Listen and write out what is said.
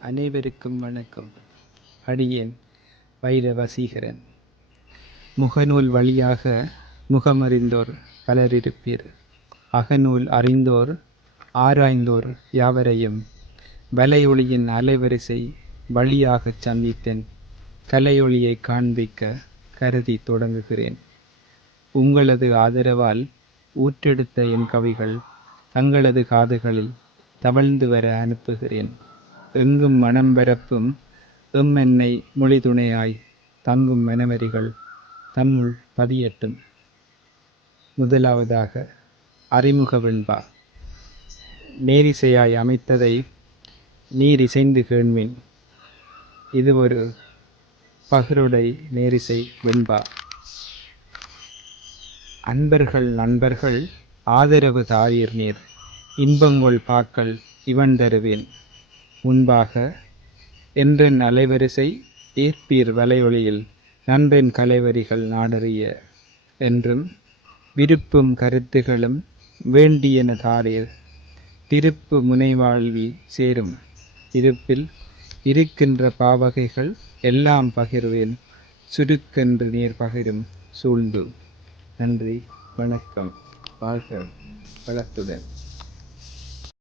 அனைவருக்கும் வணக்கம். அடியேன் வைர வசீகரன். முகநூல் வழியாக முகமறிந்தோர் பலரிருப்பீர். அகநூல் அறிந்தோர் ஆராய்ந்தோர் யாவரையும் வலையொளியின் அலைவரிசை வழியாகச் சந்தித்தேன். கலையொளியை காண்பிக்க கருதி தொடங்குகிறேன். உங்களது ஆதரவால் ஊற்றெடுத்த என் கவிகள் தங்களது காதுகளில் தவழ்ந்து வர அனுப்புகிறேன். எங்கும் மனம் பரப்பும் எம்மென்னை மொழி துணையாய் தங்கும் மனவரிகள் தம்முள் பதியட்டும். முதலாவதாக அறிமுக வெண்பா. நேரிசையாய் அமைத்ததை நீர் இசைந்து கேண்மின். இது ஒரு பகருடை நேரிசை வெண்பா. அன்பர்கள் நண்பர்கள் ஆதரவு தாரீர் நீர். இன்பங்கொள் பாக்கள் இவன் தருவேன். முன்பாக என்றென் அலைவரிசை ஏற்பீர் வலையொளியில் நன்றென் கலைவரிகள் நாடறிய. என்றும் விருப்பும் கருத்துகளும் வேண்டியன தாரீர். திருப்பு முனைவாழ்வி சேரும். இருப்பில் இருக்கின்ற பாவகைகள் எல்லாம் பகிர்வேன். சுருக்கென்று நீர் பகிரும் சூழ்ந்து. நன்றி, வணக்கம். வாழ்க வளத்துடன்.